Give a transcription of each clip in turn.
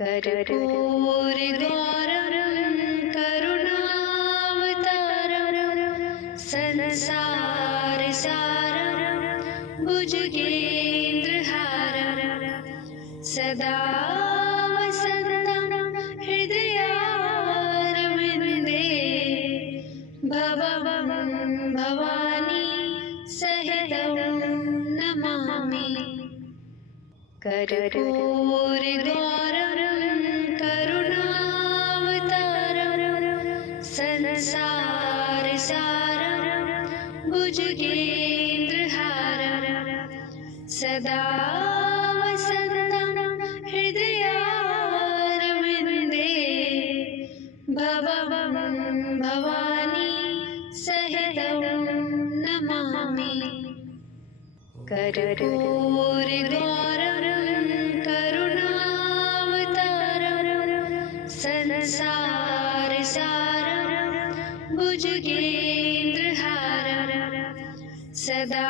कर्पूरगौरं करुणावतारं संसारसारं भुजगेन्द्रहारं सदा वसन्तं हृदयारविन्दे भवं भवानी सहितं नमामि। कर्पूरगौरं करुणावतारं संसारसारं भुजगेन्द्रहारं सदा वसन्तं हृदयारविन्दे भवं भवानी सहितं नमामि। कर्पूरगौरं करुणावतारं संसारसारं भुजगेन्द्रहारं सदा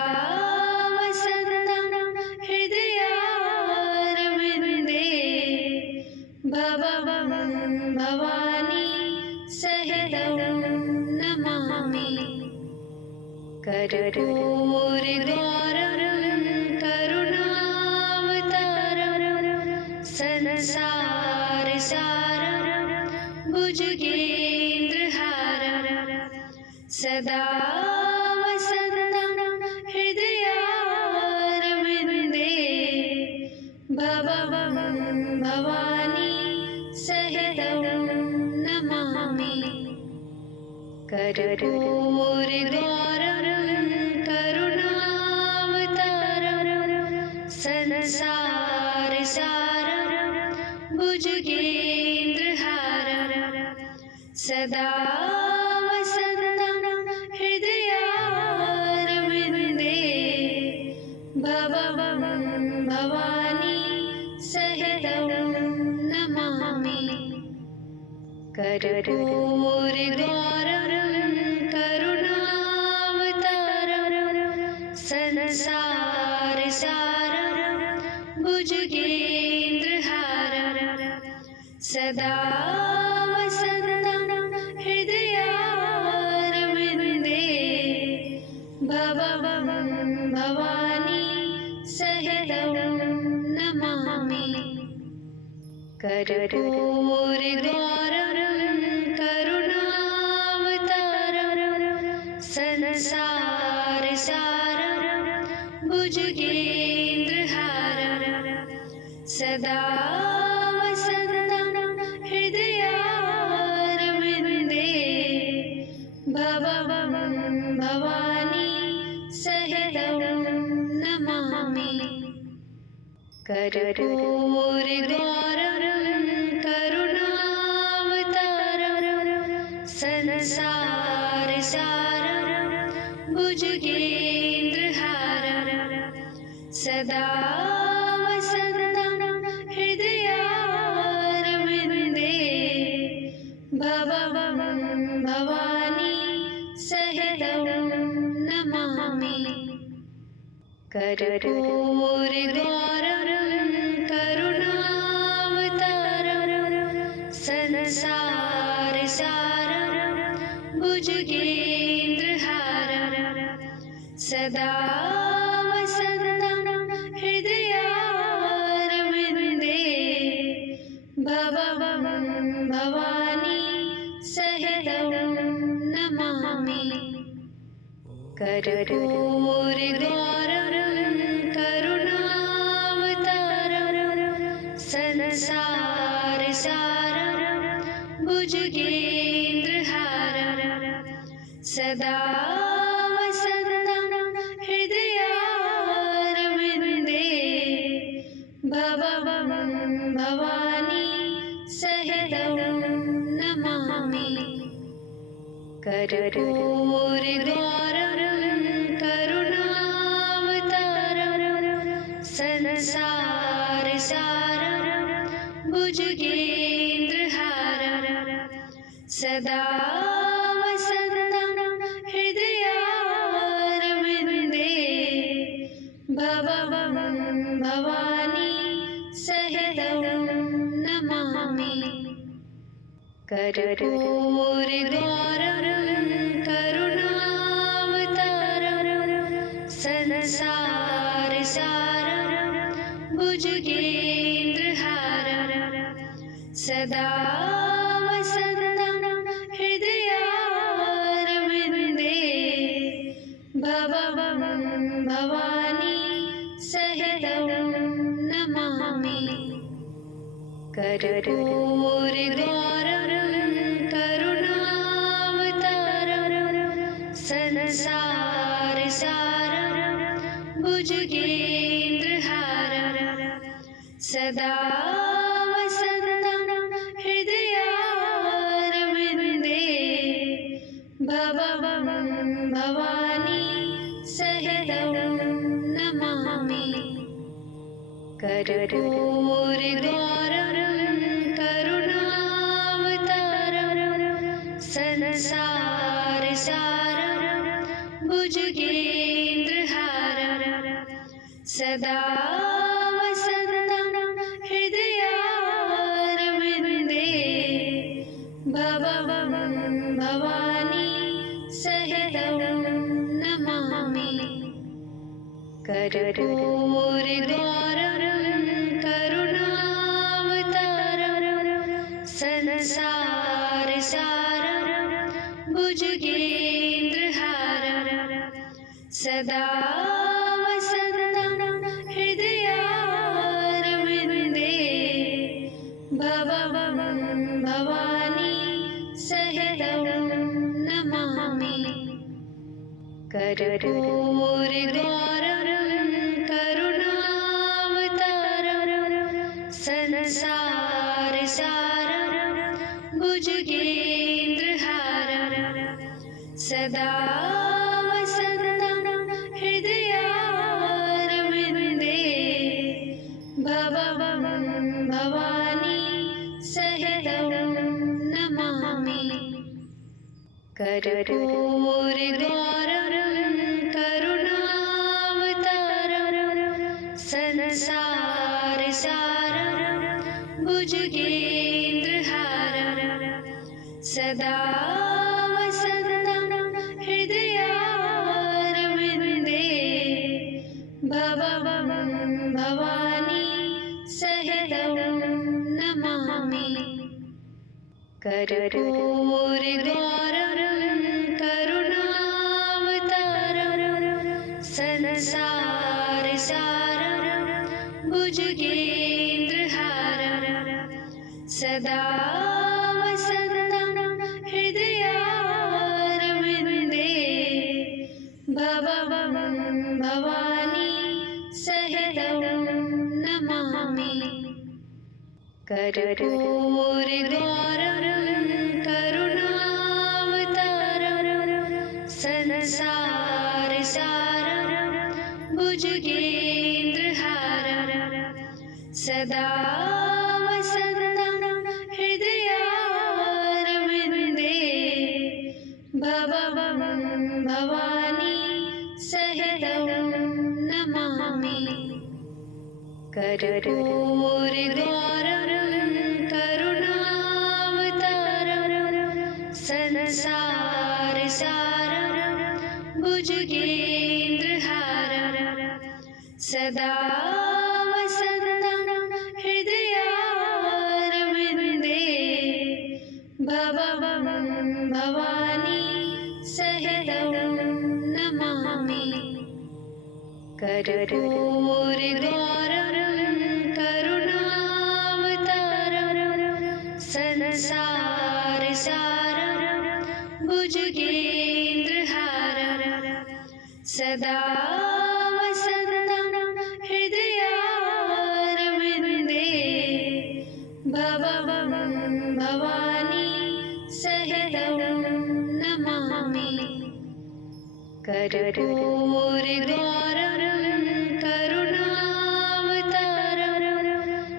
वसन्तं हृदयारविन्दे भवं भवानी सहितं नमामि। कर्पूरगौरं करुणावतारं संसारसारं भुजगेन्द्रहारं सदा वसन्तं हृदयारविन्दे भवं भवानी सहितं नमामि। कर्पूरगौरं करुणावतारं संसारसारं भुजगेन्द्रहारं सदा वसन्तं हृदयारविन्दे भवं भवानी सहितं नमामि। कर्पूरगौरं करुणावतारं संसारसारं भुजगेन्द्रहारं सदा वसन्तं हृदयारविन्दे भवं भवानी सहितं नमामि। कर्पूरगौरं करुणावतारं संसारसारं भुजगेन्द्रहारं सदा वसन्तं हृदयारविन्दे भवं भवानी सहितं नमामि। कर्पूरगौरं करुणावतारं संसारसारं भुजगेन्द्रहारं सदा वसन्तं हृदयारविन्दे भवं भवानी सहितं नमामि। कर्पूरगौरं करुणावतारं संसारसारं भुजगेन्द्रहारं सदा वसन्तं हृदयारविन्दे भवं भवानी सहितं नमामि। कर्पूरगौरं करुणावतारं संसारसारं भुजगेन्द्रहारं सदा वसन्तं हृदयारविन्दे भवं भवानी सहितं नमामि। कर्पूरगौरं करुणावतारं संसारसारं भुजगेन्द्रहारं सदा वसन्तं हृदयारविन्दे भवं भवानी सहितं नमामि। कर्पूरगौरं करुणावतारं संसारसारं भुजगेन्द्रहारं सदा वसन्तं हृदयारविन्दे भवं भवानी सहितं नमामि। कर्पूरगौरं करुणावतारं संसारसारं भुजगेन्द्रहारं सदा वसन्तं हृदयारविन्दे भवं भवानी सहितं नमामि। कर्पूरगौरं करुणावतारं संसारसारं भुजगेन्द्रहारं सदा वसन्तं हृदयारविन्दे भवं भवानी सहितं नमामि। कर्पूरगौरं करुणावतारं संसारसारं भुजगेन्द्रहारं सदा वसन्तं हृदयारविन्दे भवं भवानी सहितं नमामि। कर्पूरगौरं करुणावतारं संसारसारं भुजगेन्द्रहारं सदा वसन्तं हृदयारविन्दे भवं भवानी सहितं नमामि। कर्पूरगौरं करुणावतारं संसारसारं भुजगेन्द्रहारं सदा वसन्तं हृदयारविन्दे भवं भवानी सहितं नमामि। कर्पूरगौरं करुणावतारं संसारसारं भुजगेन्द्रहारं सदा वसन्तं हृदयारविन्दे भवं भवानी सहितं नमामि। कर्पूरगौरं करुणावतारं संसारसारं भुजगेन्द्रहारं सदा वसन्तं हृदयारविन्दे भवं भवानी सहितं नमामि। कर्पूरगौरं करुणावतारं संसारसारं भुजगेन्द्रहारं सदा वसन्तं हृदयारविन्दे भवं भवानी सहितं नमामि। कर्पूरगौरं करुणावतारं संसारसारं भुजगेन्द्रहारं सदा वसन्तं हृदयारविन्दे भवं भवानी सहितं नमामि। कर्पूरगौरं करुणावतारं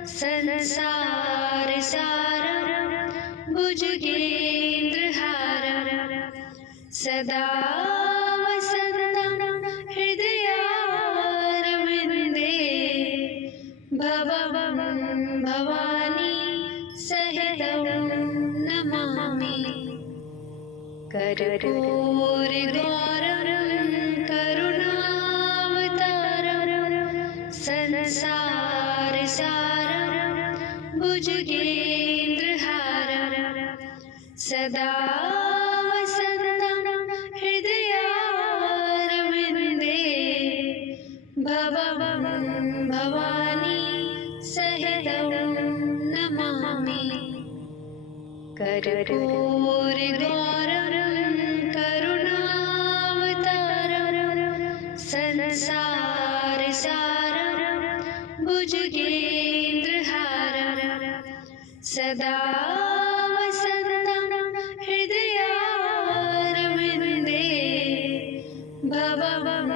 संसारसारं भुजगेन्द्रहारं सदा वसन्तं हृदयारविन्दे भवं भवानी सहितं नमामि। कर्पूरगौरं करुणावतारं संसारसारं भुजगेन्द्रहारं सदा वसन्तं हृदयारविन्दे भवं भवानी सहितं नमामि। कर्पूरगौरं करुणावतारं संसारसारं भुजगेन्द्रहारं सदा वसन्तं हृदयारविन्दे भवं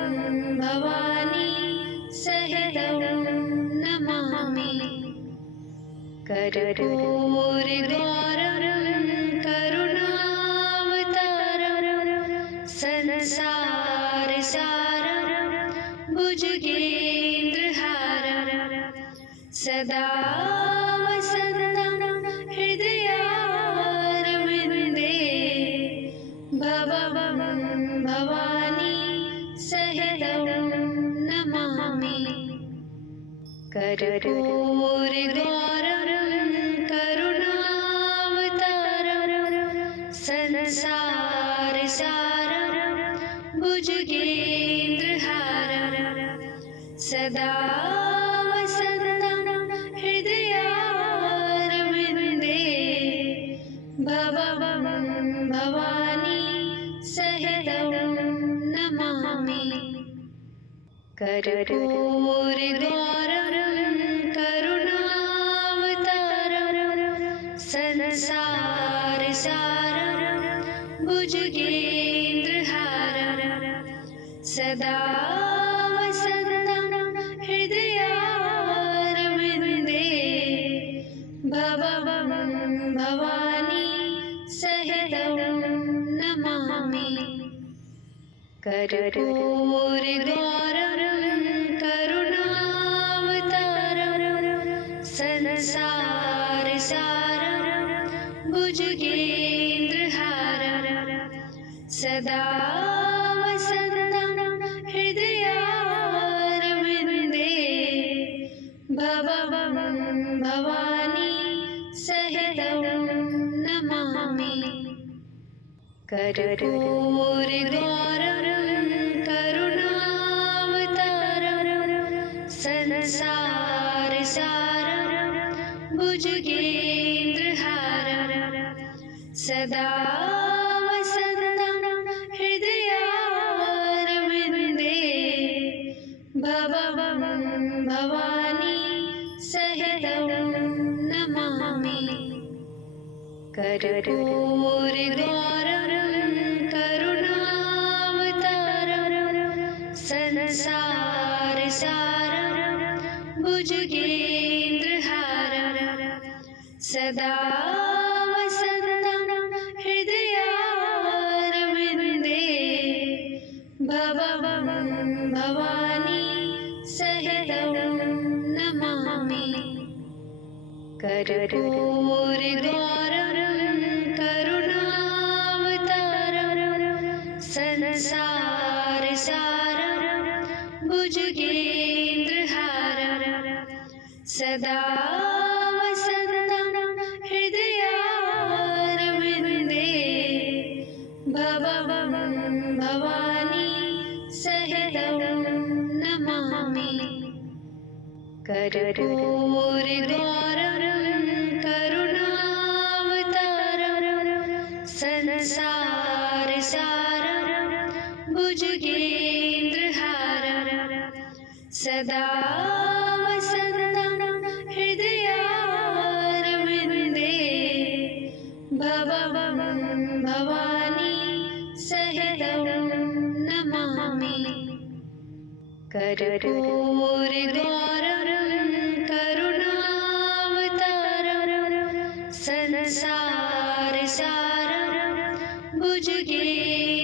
भवानी सहितं नमामि। कर्पूरगौरं करुणावतारं संसारसारं भुजगेन्द्रहारं सदा वसन्तं हृदयारविन्दे भवं भवानी सहितं नमामि। कर्पूरगौरं करुणावतारं संसारसारं भुजगेन्द्रहारं सदा वसन्तं हृदयारविन्दे भवं भवानी सहितं नमामि। कर्पूरगौरं करुणावतारं संसारसारं भुजगेन्द्रहारं सदा वसन्तं हृदयारविन्दे भवं भवानी सहितं नमामि। कर्पूरगौरं करुणावतारं संसारसारं भुजगेन्द्रहारं सदा वसन्तं हृदयारविन्दे भवं भवानी सहितं नमामि। कर्पूरगौरं करुणावतारं संसारसारं भुजगेन्द्रहारं सदा वसन्तं हृदयारविन्दे भवं भवानी सहितं नमामि। कर्पूरगौरं करुणावतारं संसारसारं भुजगेन्द्रहारं सदा वसन्तं हृदयारविन्दे भवं भवानी सहितं नमामि। कर्पूरगौरं करुणावतारं संसारसारं भुजगेन्द्रहारं सदा वसन्तं हृदयारविन्दे भवं भवानी सहितं नमामि। कर्पूरगौरं करुणावतारं संसारसारं भुजगेन्द्रहारं सदा वसन्तं हृदयारविन्दे भवं भवानी सहितं नमामि। कर्पूरगौरं करुणावतारं संसारसारं भुजगेन्द्रहारं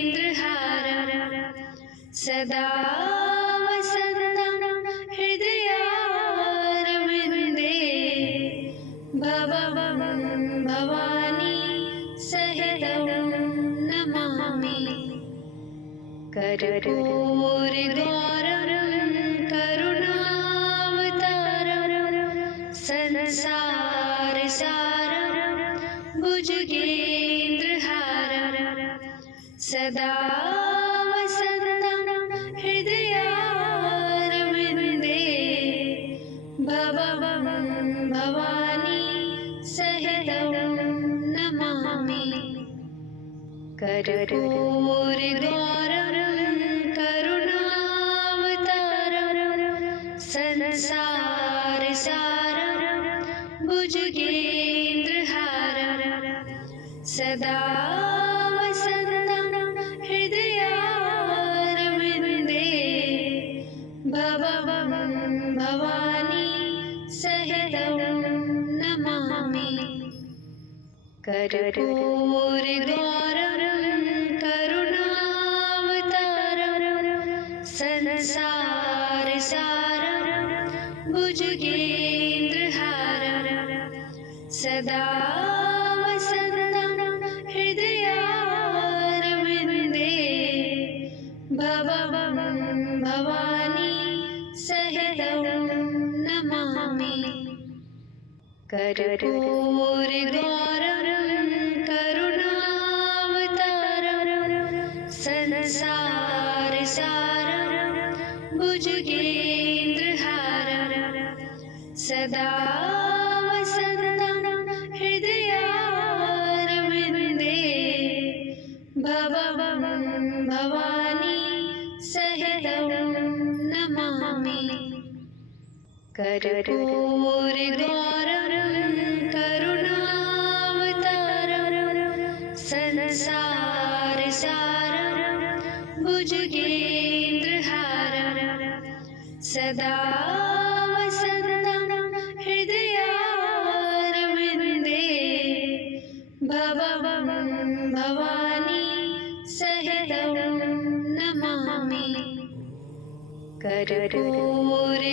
सदा वसन्तं हृदयारविन्दे भवं भवानी सहितं नमामि। नमामि कर्पूरगौरं करुणावतारं संसारसारं भुजगेन्द्रहारं सदा वसन्तं हृदयारविन्दे भवं भवानी सहितं नमामि कर्पूरगौरं करुणावतारं संसारसारं भुजगेन्द्रहारं सदा वसन्तं हृदयारविन्दे भवं भवानी सहितं नमामि कर्पूरगौरं करुणावतारं संसारसारं भुजगेन्द्रहारं सदा वसन्तं हृदयारविन्दे भवं भवानी सहितं नमामि कर्पूरगौरं करुणावतारं संसारसारं भुजगेन्द्रहारं सदा वसन्तं हृदयारविन्दे भवं भवानी सहितं नमामि कर्पूरगौरं करुणावतारं संसारसारं भुजगेन्द्रहारं सदा वसन्तं हृदयारविन्दे भवं भवानी सहितं नमामि कर्पूरगौरं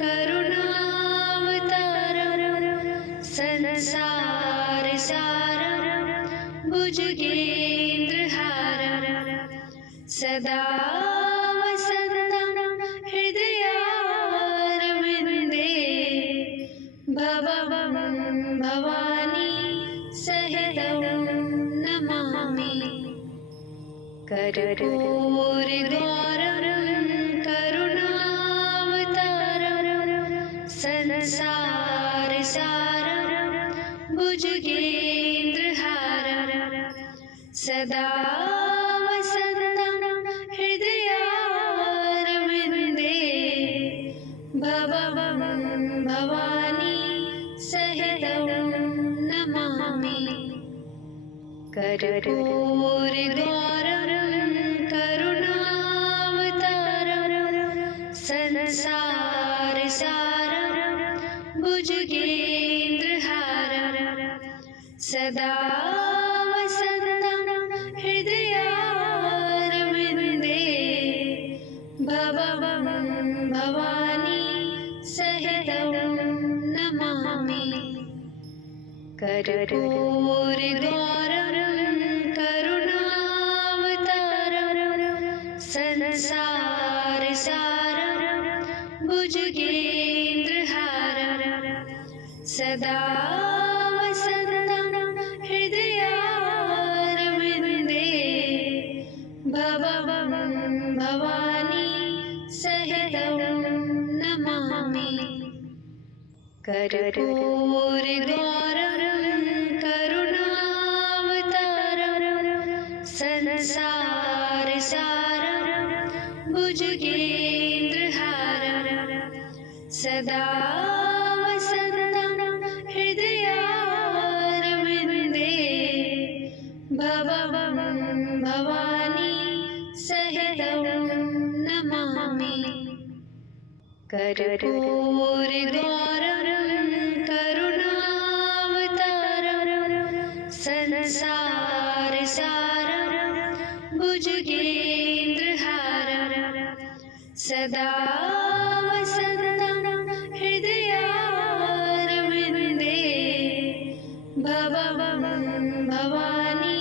करुणावतारं संसारसारं भुजगेन्द्रहारं सदा वसन्तं हृदयारविन्दे भवं भवानी सहितं नमामि कर्पूरगौरं करुणावतारं संसारसारं भुजगेन्द्रहारं सदा वसन्तं हृदयारविन्दे भवं भवानी सहितं नमामि कर्पूरगौरं करुणावतारं संसारसारं भुजगेन्द्रहारं सदा वसन्तं हृदयारविन्दे भवं भवानी सहितं नमामि कर्पूरगौरं करुणावतारं संसारसारं भुजगेन्द्रहारं सदा वसन्तं हृदयारविन्दे भवं भवानी सहितं नमामि कर्पूरगौरं करुणावतारं संसारसारं भुजगेन्द्रहारं सदा वसन्तं हृदयारविन्दे भवं भवानी सहितं नमामि कर्पूरगौरं करुणावतारं संसारसारं भुजगेन्द्रहारं सदा वसन्तं हृदयारविन्दे भवं भवानी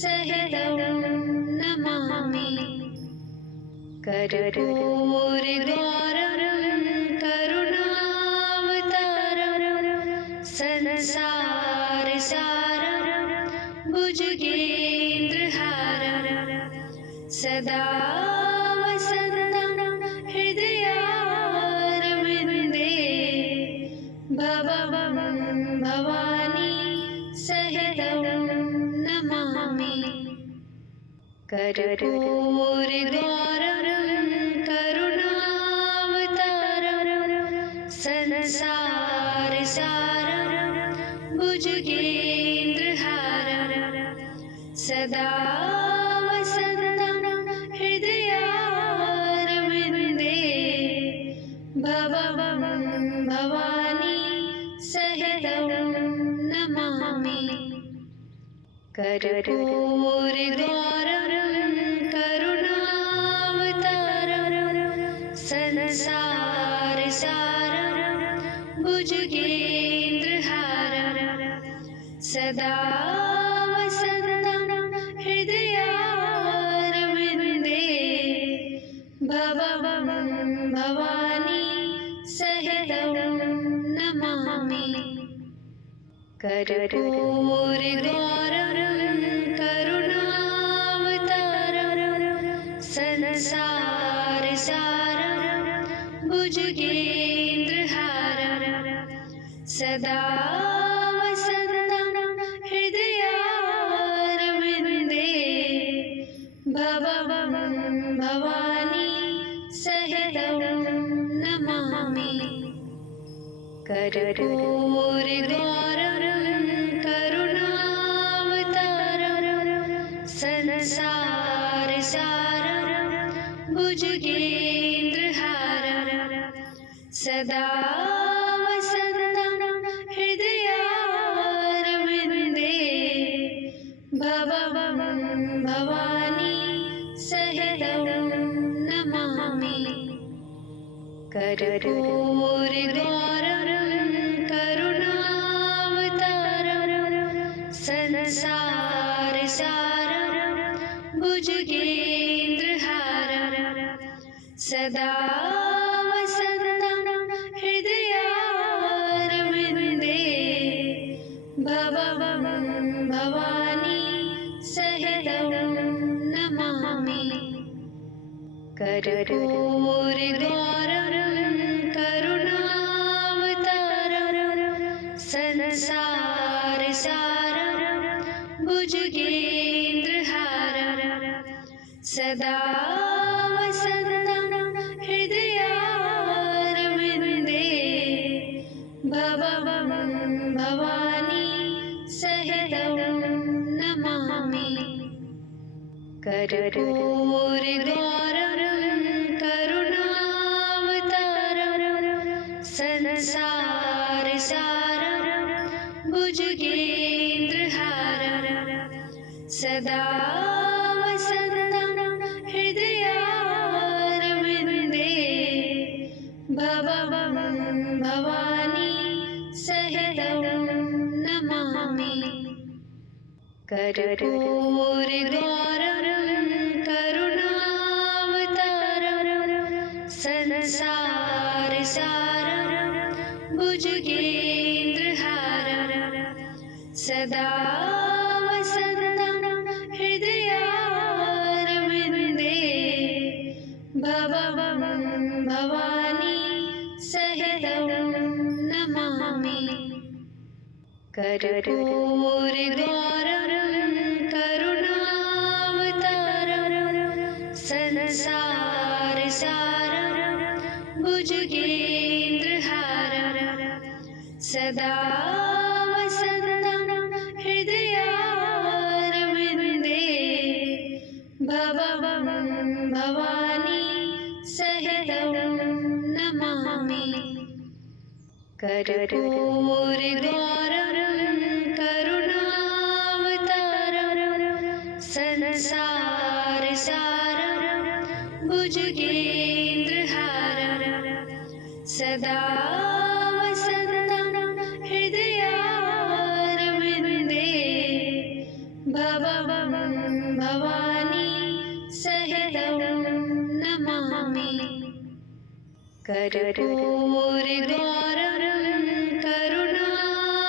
सहितं नमामि कर्पूरगौरं करुणावतारं संसारसारं भुजगेन्द्रहारं सदा वसन्तं हृदयारविन्दे भवं भवानी सहितं नमामि कर्पूरगौरं करुणावतारं संसारसारं भुजगेन्द्रहारं सदा वसन्तं हृदयारविन्दे भवं भवानी सहितं नमामि कर्पूरगौरं करुणावतारं संसारसारं भुजगेन्द्रहारं सदा वसन्तं हृदयारविन्दे भवं भवानी सहितं नमामि कर्पूरगौरं करुणावतारं संसारसारं भुजगेन्द्रहारं सदा वसन्तं हृदयारविन्दे भवं भवानी सहितं नमामि कर्पूरगौरं करुणावतारं संसारसारं भुजगेन्द्रहारं सदा वसन्तं हृदयारविन्दे भवं भवानी सहितं नमामि कर्पूरगौरं करुणावतारं संसारसारं भुजगेन्द्रहारं सदा वसन्तं हृदयारविन्दे भवं भवानी सहितं नमामि कर्पूरगौरं करुणावतारं संसारसारं भुजगेन्द्रहारं सदा वसन्तं हृदयारविन्दे भवं भवानी सहितं नमामि कर्पूरगौरं करुणावतारं संसारसारं भुजगेन्द्रहारं सदा वसन्तं हृदयारविन्दे भवं भवानी सहितं नमामि कर्पूरगौरं करुणावतारं संसारसारं भुजगेन्द्रहारं सदा वसन्तं हृदयारविन्दे भवं भवानी सहितं नमामि कर्पूरगौरं करुणावतारं संसारसारं भुजगेन्द्रहारं सदा वसन्तं हृदयारविन्दे भवं भवानी सहितं नमामि कर्पूरगौरं करुणावतारं संसारसारं भुजगेन्द्रहारं सदा वसन्तं हृदयारविन्दे भवं कर्पूरगौरं करुणावतारं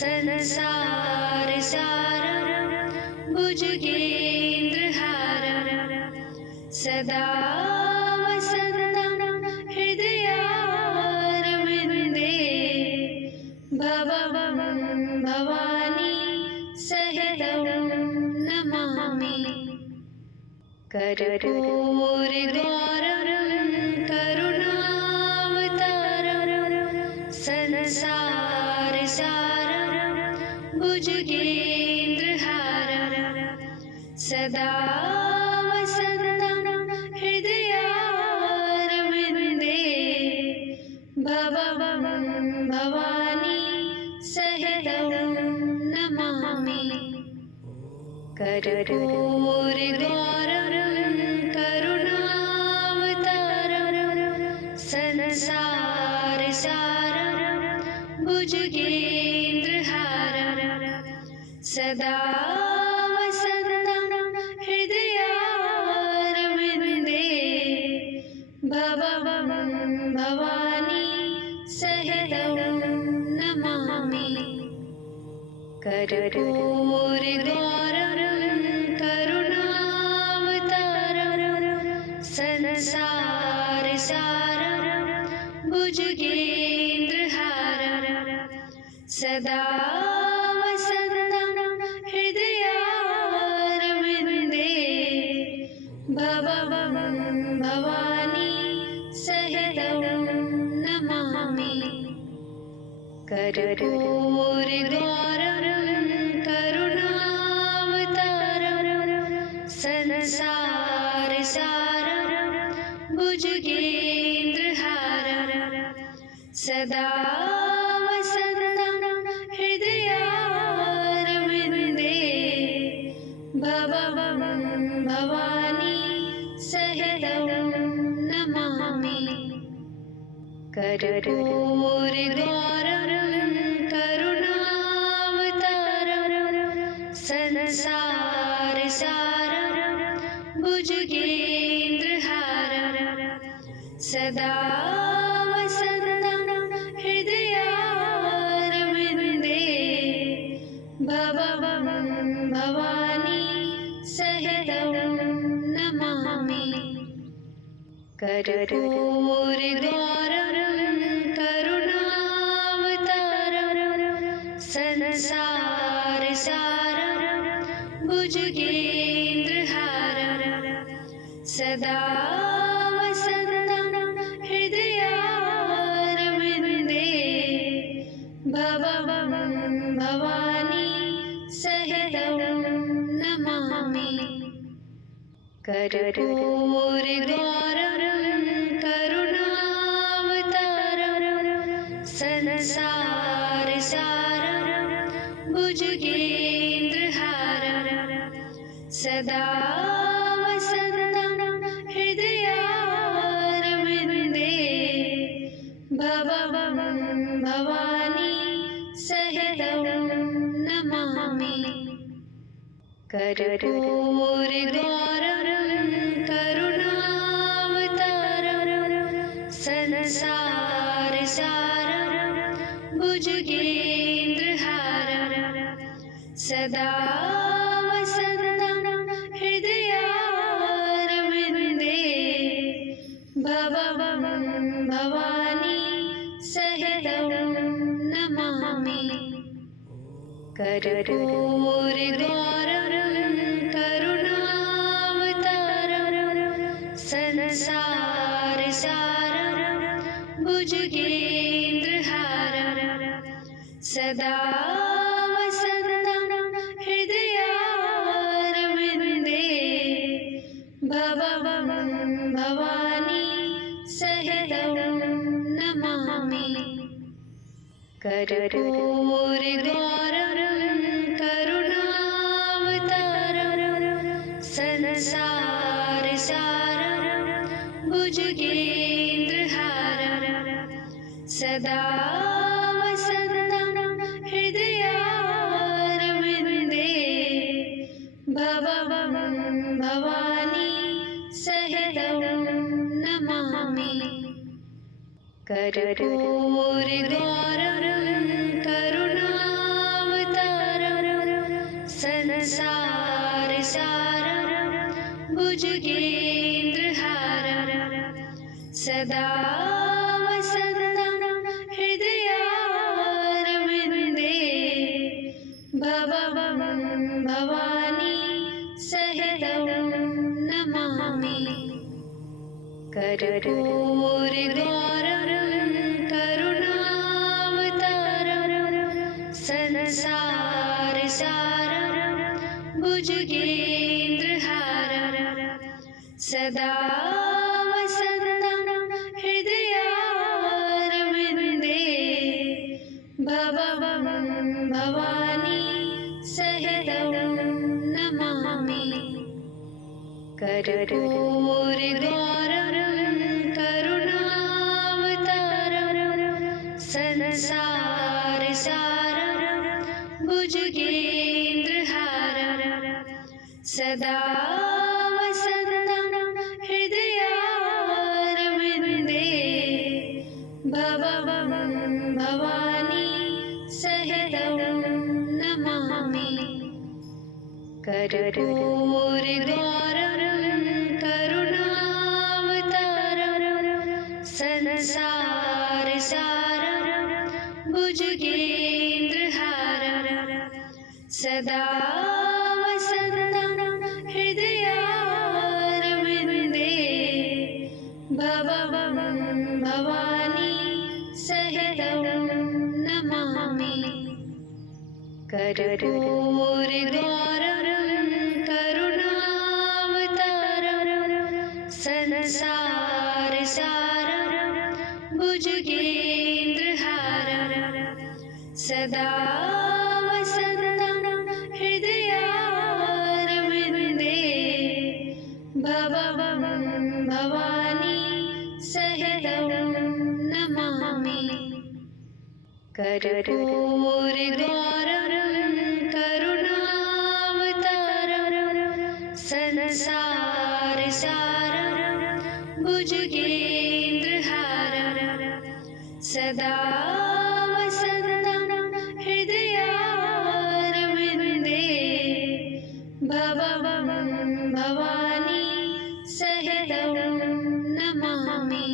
संसारसारं भुजगेन्द्रहारं सदा वसन्तं हृदयारविन्दे भवं भवानी सहितं नमामि। कर्पूरगौरं करुणावतारं संसारसारं भुजगेन्द्रहारं सदा वसन्तं हृदयारविन्दे भवं भवानी सहितं नमामि। कर्पूरगौरं करुणावतारं संसारसारं भुजगेन्द्रहारं सदा वसन्तं हृदयारविन्दे भवं भवानी सहितं नमामि। कर्पूरगौरं करुणावतारं संसारसारं भुजगेन्द्रहारं सदा वसन्तं हृदयारविन्दे भवं भवानी सहितं नमामि। कर्पूरगौरं करुणावतारं संसारसारं भुजगेन्द्रहारं सदा वसन्तं हृदयारविन्दे भवं भवानी सहितं नमामि। कर्पूरगौरं करुणावतारं संसारसारं भुजगेन्द्रहारं सदा वसन्तं हृदयारविन्दे भवं भवानी सहितं नमामि। कर्पूरगौरं करुणावतारं संसारसारं भुजगेन्द्रहारं सदा वसन्तं हृदयारविन्दे भवं भवानी सहितं नमामि। कर्पूरगौरं करुणावतारं संसारसारं भुजगेन्द्रहारं सदा वसन्तं हृदयारविन्दे भवं भवानी सहितं नमामि। कर्पूरगौरं करुणावतारं संसारसारं भुजगेन्द्रहारं सदा वसन्तं हृदयारविन्दे भवं भवानी सहितं नमामि। कर्पूरगौरं करुणावतारं संसारसारं भुजगेन्द्रहारं सदा वसन्तं हृदयारविन्दे भवं भवानी सहितं नमामि। कर्पूरगौरं करुणावतारं संसारसारं भुजगेन्द्रहारं सदा वसन्तं हृदयारविन्दे भवं भवानी सहितं नमामि। कर्पूरगौरं करुणावतारं संसारसारं भुजगेन्द्रहारं सदा वसन्तं हृदयारविन्दे भवं भवानी सहितं नमामि। कर्पूरगौरं करुणावतारं संसारसारं भुजगेन्द्रहारं सदा वसन्तं हृदयारविन्दे भवं भवानी सहितं नमामि। कर्पूरगौरं करुणावतारं संसारसारं भुजगेन्द्रहारं सदा वसन्तं हृदयारविन्दे भवं भवानी सहितं नमामि। कर्पूरगौरं करुणावतारं संसारसारं भुजगेन्द्रहारं सदा वसन्तं हृदयारविन्दे भवं भवानी सहितं नमामि। कर्पूरगौरं करुणावतारं संसारसारं भुजगेन्द्रहारं सदा वसन्तं हृदयारविन्दे भवं भवानी सहितं नमामि। कर्पूरगौरं करुणावतारं संसारसारं भुजगेन्द्रहारं सदा वसन्तं हृदयारविन्दे भवं भवानी सहितं नमामि।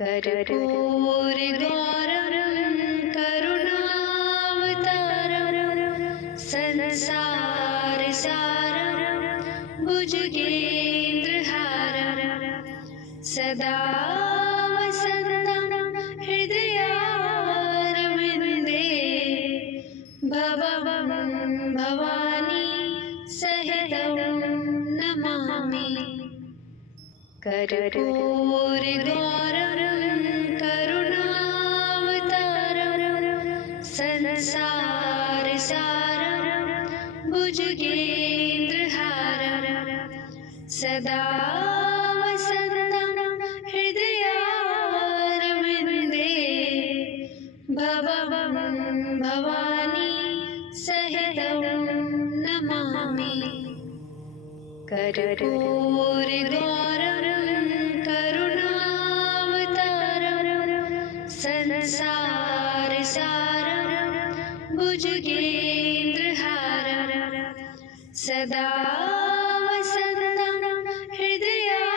कर्पूरगौरं करुणावतारं संसारसारं भुजगेन्द्रहारं सदा वसन्तं हृदयारविन्दे भवं भवानी सहितं नमामि। कर्पूरगौरं करुणावतारं संसारसारं भुजगेन्द्रहारं सदा वसन्तं हृदयारविन्दे भवं भवानी सहितं नमामि। कर्पूरगौरं करुणावतारं संसारसारं भुजगेन्द्रहारं सदा वसन्तं हृदयारविन्दे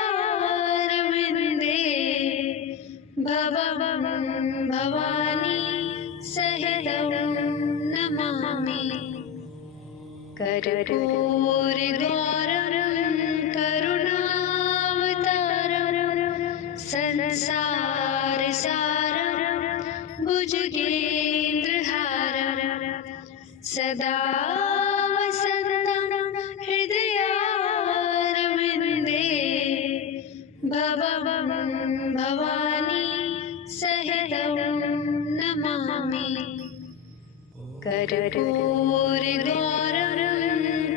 भवं भवानी सहितं नमामि। कर्पूरगौरं करुणावतारं संसारसारं भुजगेन्द्रहारं सदा वसन्तं हृदयारविन्दे भवं भवानी सहितं नमामि। कर्पूरगौरं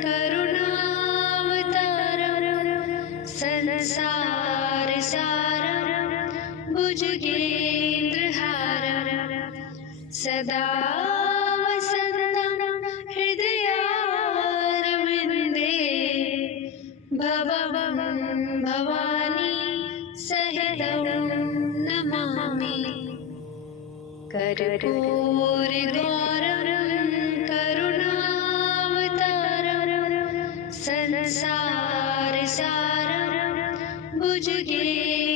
करुणावतारं संसारसारं भुजगेन्द्रहारं सदा वसन्तं हृदयारविन्दे भवं भवानी सहितं नमामि। कर्पूरगौरं करुणावतारं संसारसारं भुजगेन्द्रहारं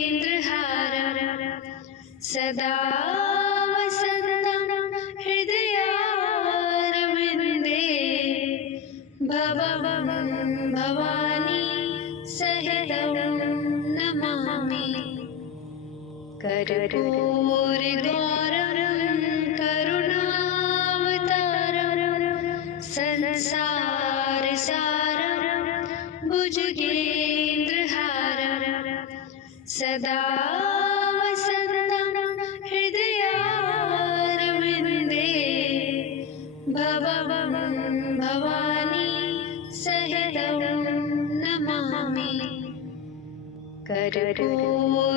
सदा वसन्तं हृदयारविन्दे भवं भवानी सहितं नमामि। कर्पूरगौरं करुणावतारं संसारसारं भुजगेन्द्रहारं सदा वसन्तं हृदयारविन्दे भवं भवानी सहितं नमामि। कर्पूरगौरं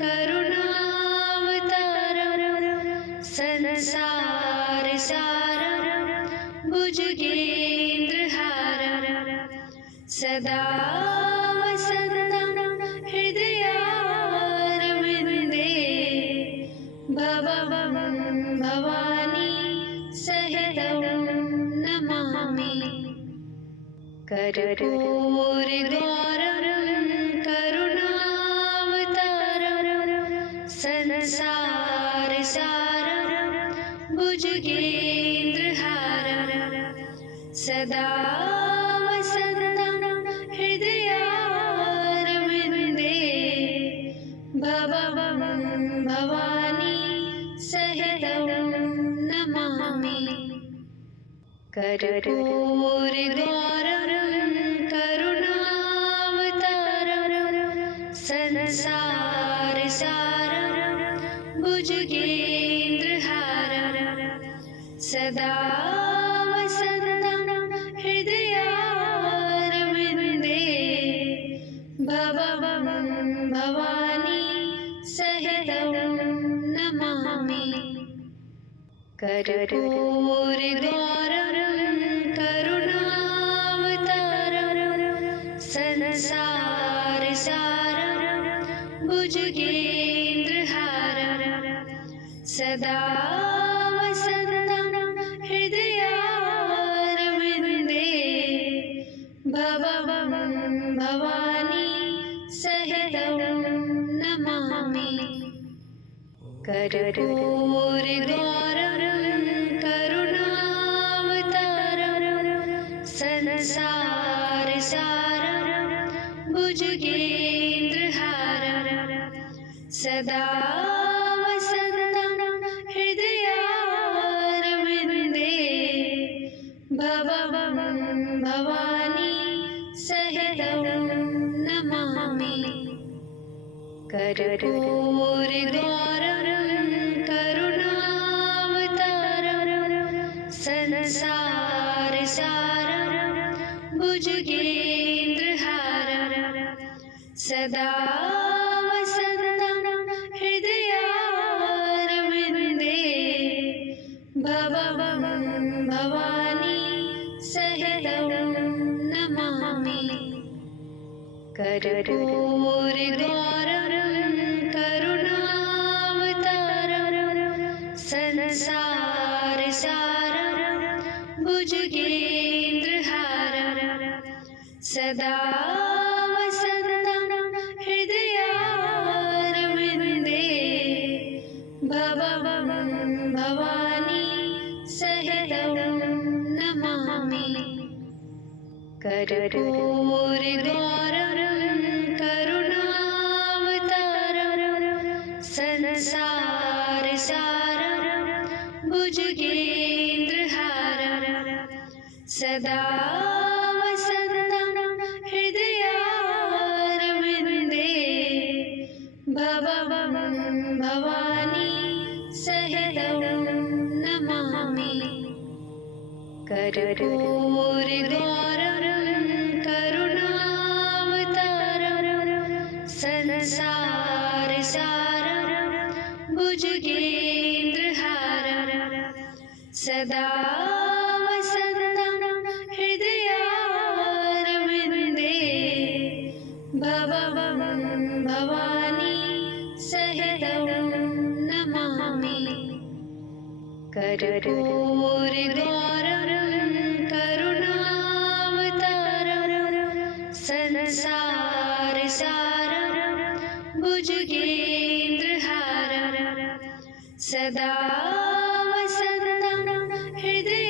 करुणावतारं संसारसारं भुजगेन्द्रहारं सदा वसन्तं हृदयारविन्दे भवं भवानी सहितं नमामि। कर्पूरगौरं करुणावतारं संसारसारं भुजगेन्द्रहारं सदा वसन्तं हृदयारविन्दे भवं भवानी सहितं नमामि। कर्पूरगौरं करुणावतारं संसारसारं भुजगेन्द्रहारं सदा वसन्तं हृदयारविन्दे भवं भवानी सहितं नमामि। कर्पूरगौरं करुणावतारं संसारसारं भुजगेन्द्रहारं सदा वसन्तं हृदयारविन्दे भवं भवानी सहितं नमामि। कर्पूरगौरं करुणावतारं संसारसारं भुजगेन्द्रहारं सदा वसन्तं हृदयारविन्दे भवं भवानी सहितं नमामि। कर्पूरगौरं करुणावतारं संसारसारं भुजगेन्द्रहारं सदा वसन्तं हृदयारविन्दे भवं भवानी सहितं नमामि। कर्पूरगौरं करुणावतारं संसारसारं भुजगेन्द्रहारं सदा वसन्तं हृदयारविन्दे भवं भवानी सहितं नमामि। कर्पूरगौरं करुणावतारं संसारसारं भुजगेन्द्रहारं सदा वसन्तं हृदयारविन्दे भवं भवानी सहितं नमामि। कर्पूरगौरं करुणावतारं संसारसारं भुजगेन्द्रहारं सदा वसन्तं हृदयारविन्दे भवं भवानी सहितं नमामि। कर्पूरगौरं करुणावतारं संसारसारं भुजगेन्द्रहारं सदा वसन्तं हृदयारविन्दे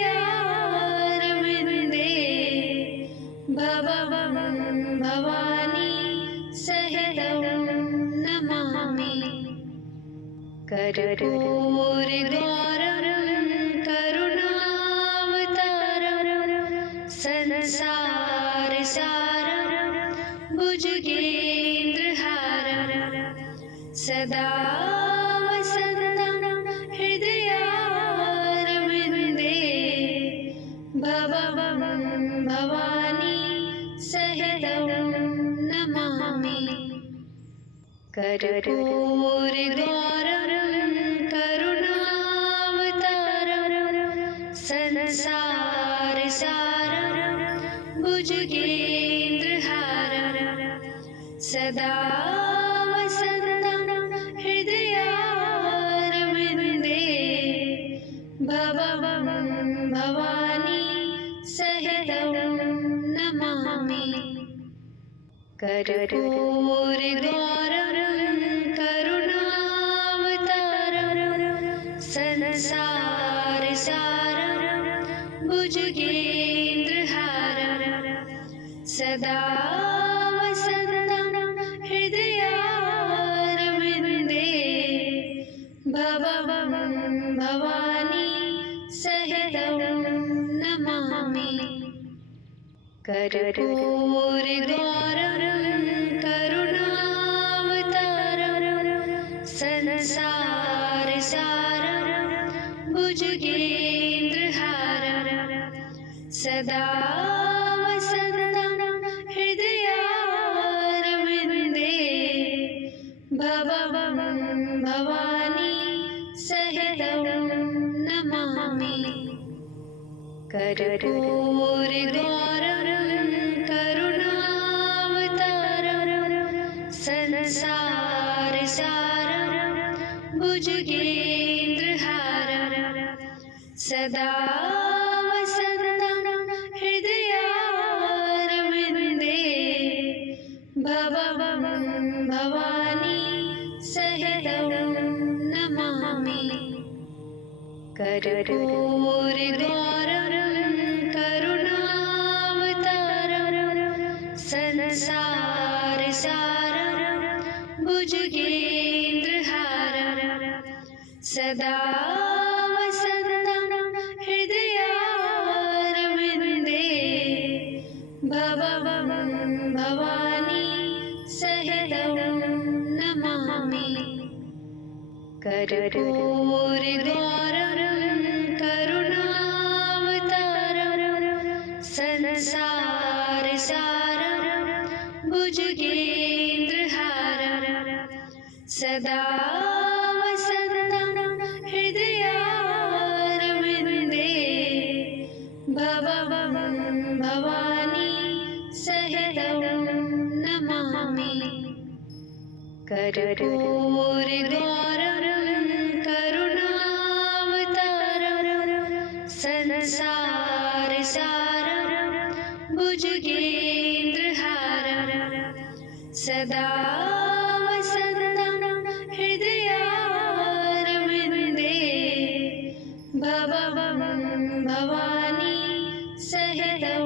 भवं भवानी सहितं नमामि। कर्पूरगौरं करुणावतारं संसारसारं भुजगेन्द्रहारं सदा वसन्तं हृदयारविन्दे भवं भवानी सहितं नमामि। कर्पूरगौरं करुणावतारं संसारसारं भुजगेन्द्रहारं सदा वसन्तं हृदयारविन्दे भवं भवानी सहितं नमामि। कर्पूरगौरं करुणावतारं संसारसारं भुजगेन्द्रहारं सदा वसन्तं हृदयारविन्दे भवं भवानी सहितं नमामि। कर्पूरगौरं करुणावतारं संसारसारं भुजगेन्द्रहारं सदा वसन्तं हृदयारविन्दे भवं भवानी सहितं नमामि। कर्पूरगौरं करुणावतारं संसारसारं भुजगेन्द्रहारं सदा वसन्तं हृदयारविन्दे भवं भवानी सहितं नमामि। कर्पूरगौरं करुणावतारं संसारसारं भुजगेन्द्रहारं सदा वसन्तं हृदयारविन्दे भवं भवानी सहितं नमामि। कर्पूरगौरं करुणावतारं संसारसारं भुजगेन्द्रहारं सदा वसन्तं हृदयारविन्दे भवं भवानी सहितं नमामि। कर्पूरगौरं करुणावतारं संसारसारं भुजगेन्द्रहारं सदा वसन्तं हृदयारविन्दे भवं भवानी सहितं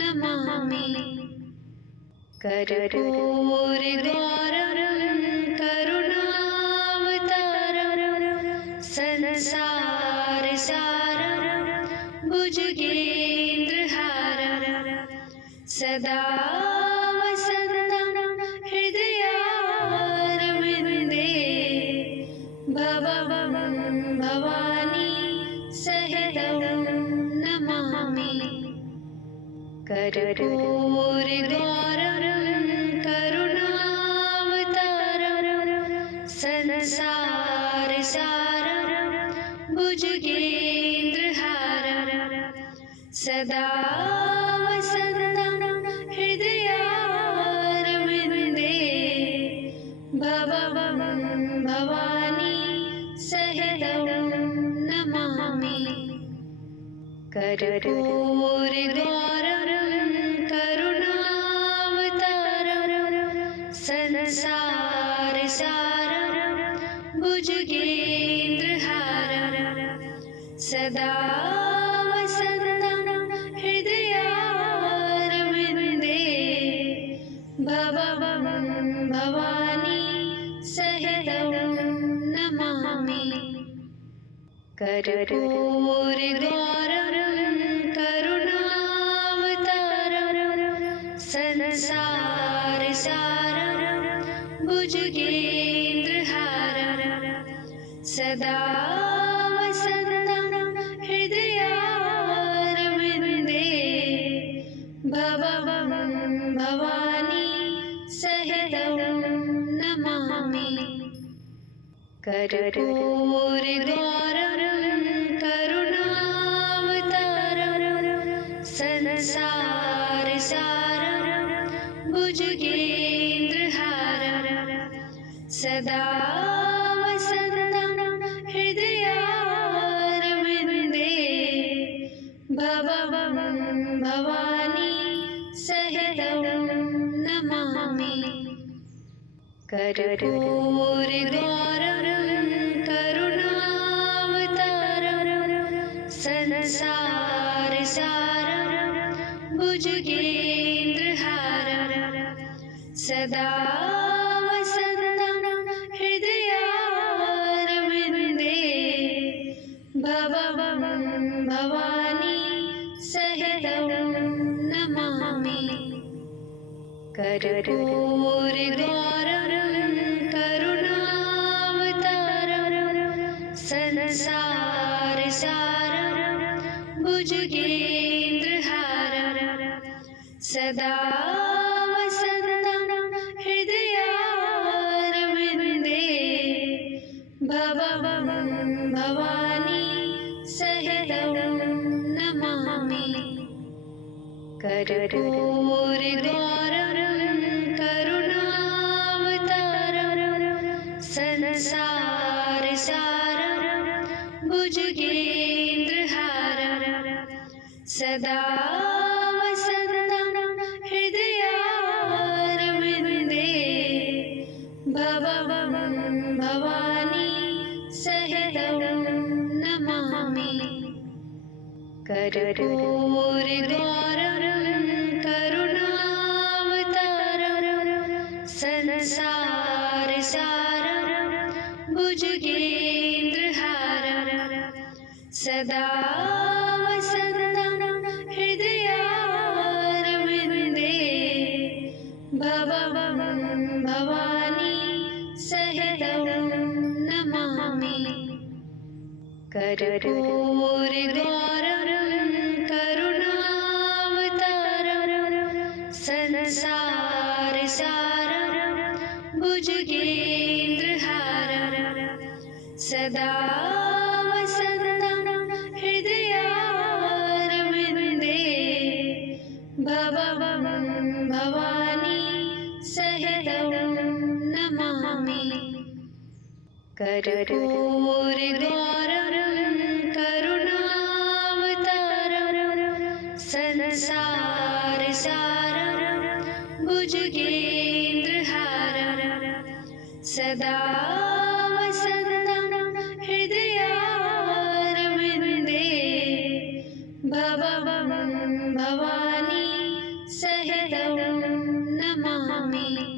नमामि। कर्पूरगौरं करुणावतारं संसारसारं भुजगेन्द्रहारं सदा वसन्तं हृदयारविन्दे भवं भवानी सहितं नमामि। कर्पूरगौरं करुणावतारं संसारसारं भुजगेन्द्रहारं सदा वसन्तं हृदयारविन्दे भवं भवानी सहितं नमामि। कर्पूरगौरं करुणावतारं संसारसारं भुजगेन्द्रहारं सदा वसन्तं हृदयारविन्दे भवं भवानी सहितं नमामि। कर्पूरगौरं करुणावतारं संसारसारं भुजगेन्द्रहारं सदा वसन्तं हृदयारविन्दे भवं भवानी सहितं नमामि। कर्पूरगौरं करुणावतारं संसारसारं भुजगेन्द्रहारं सदा वसन्तं हृदयारविन्दे भवं भवानी सहितं नमामि। कर्पूरगौरं करुणावतारं संसारसारं भुजगेन्द्रहारं सदा वसन्तं हृदयारविन्दे भवं भवानी सहितं नमामि। कर्पूरगौरं करुणावतारं संसारसारं भुजगेन्द्रहारं सदा वसन्तं हृदयारविन्दे भवं भवानी सहितं नमामि। कर्पूरगौरं करुणावतारं संसारसारं भुजगेन्द्रहारं सदा वसन्तं हृदयारविन्दे भवं भवानी सहितं नमामि। कर्पूरगौरं करुणावतारं संसारसारं भुजगेन्द्रहारं सदा वसन्तं हृदयारविन्दे भवं भवानी सहितं नमामि। कर्पूरगौरं करुणावतारं संसारसारं भुजगेन्द्रहारं सदा वसन्तं हृदयारविन्दे भवं भवानी सहितं नमामि। कर्पूरगौरं करुणावतारं संसारसारं भुजगेन्द्रहारं सदा वसन्तं हृदयारविन्दे भवं भवानी सहितं नमामि।